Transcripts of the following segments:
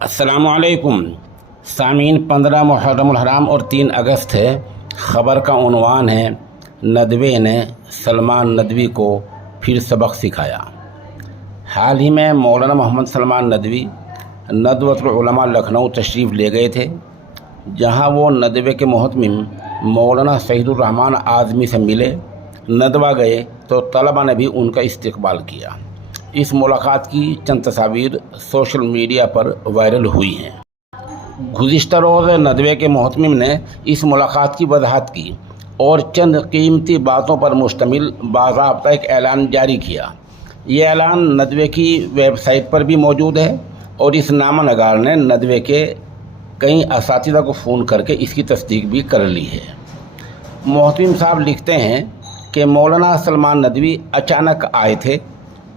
अस्सलामुअलैकुम सामीन। 15 मुहर्रम हराम और 3 अगस्त है। ख़बर का उन्वान है, नदवे ने सलमान नदवी को फिर सबक सिखाया। हाल ही में मौलाना मोहम्मद सलमान नदवी नदवतुल उलमा लखनऊ तशरीफ़ ले गए थे, जहां वो नदवे के मुहतमिम मौलाना सईदुर रहमान आज़मी से मिले। नदवा गए तो तलबा ने भी उनका इस्तकबाल किया। इस मुलाकात की चंद तस्वीर सोशल मीडिया पर वायरल हुई हैं। गुज़िश्ता रोज़ नदवे के मुहतमिम ने इस मुलाकात की वजाहत की और चंद कीमती बातों पर मुश्तमिल बाज़ाब्ता एक ऐलान जारी किया। ये ऐलान नदवे की वेबसाइट पर भी मौजूद है और इस नामा नगार ने नदवे के कई असातिज़ा को फ़ोन करके इसकी तस्दीक भी कर ली है। मुहतमिम साहब लिखते हैं कि मौलाना सलमान नदवी अचानक आए थे,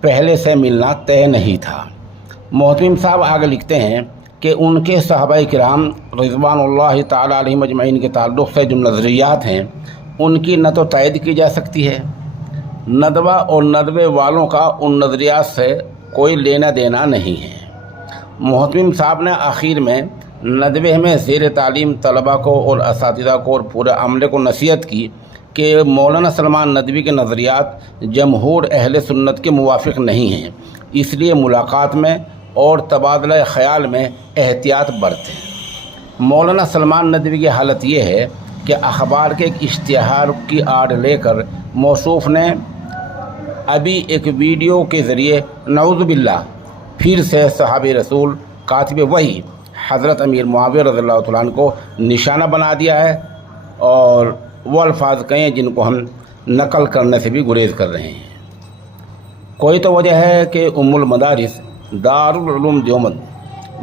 पहले से मिलना तय नहीं था। मुहतमिम साहब आगे लिखते हैं कि उनके सहाबाए किराम रिज़वानुल्लाह ताला अलैहिम अजमईन के ताल्लुक़ से जो नज़रियात हैं, उनकी न तो तायद की जा सकती है, नदवा और नदवे वालों का उन नज़रियात से कोई लेना देना नहीं है। मुहतमिम साहब ने आखिर में नदवे में ज़ेर तालीम तलबा को और असातिज़ा को और पूरे अमले को नसीहत की कि मौलाना सलमान नदवी के नज़रियात जमहूर अहले सुन्नत के मुवाफ़िक़ नहीं हैं, इसलिए मुलाकात में और तबादला ख़याल में एहतियात बरतें। मौलाना सलमान नदवी की हालत ये है कि अखबार के एक इश्तिहार की आड़ लेकर मौसूफ़ ने अभी एक वीडियो के ज़रिए नऊज़ु बिल्लाह फिर से सहाबे रसूल कातिब वही हज़रत अमीर मुआविया रज़ियल्लाहु तआला अन्हु को निशाना बना दिया है और वो अल्फाज कहें जिनको हम नकल करने से भी गुरेज कर रहे हैं। कोई तो वजह है कि उम्मुल मदारिस, दारुल उलूम देवबंद,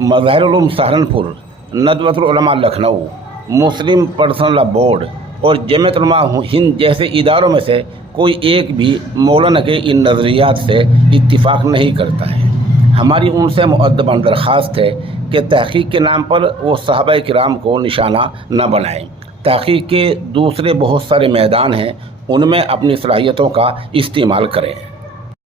मज़ाहिरुल उलूम सहारनपुर, नदवतुल उलमा लखनऊ, मुस्लिम पर्सनल लॉ बोर्ड और जमीयत उलमा हिंद जैसे इदारों में से कोई एक भी मौलाना के इन नज़रियात से इत्तिफाक नहीं करता है। हमारी उनसे मुअद्दबन दरख्वास्त है कि तहक़ीक़ के नाम पर वो सहाबाए किराम को निशाना न बनाएं। तहक़ीक़ के दूसरे बहुत सारे मैदान हैं, उनमें अपनी सलाहियतों का इस्तेमाल करें।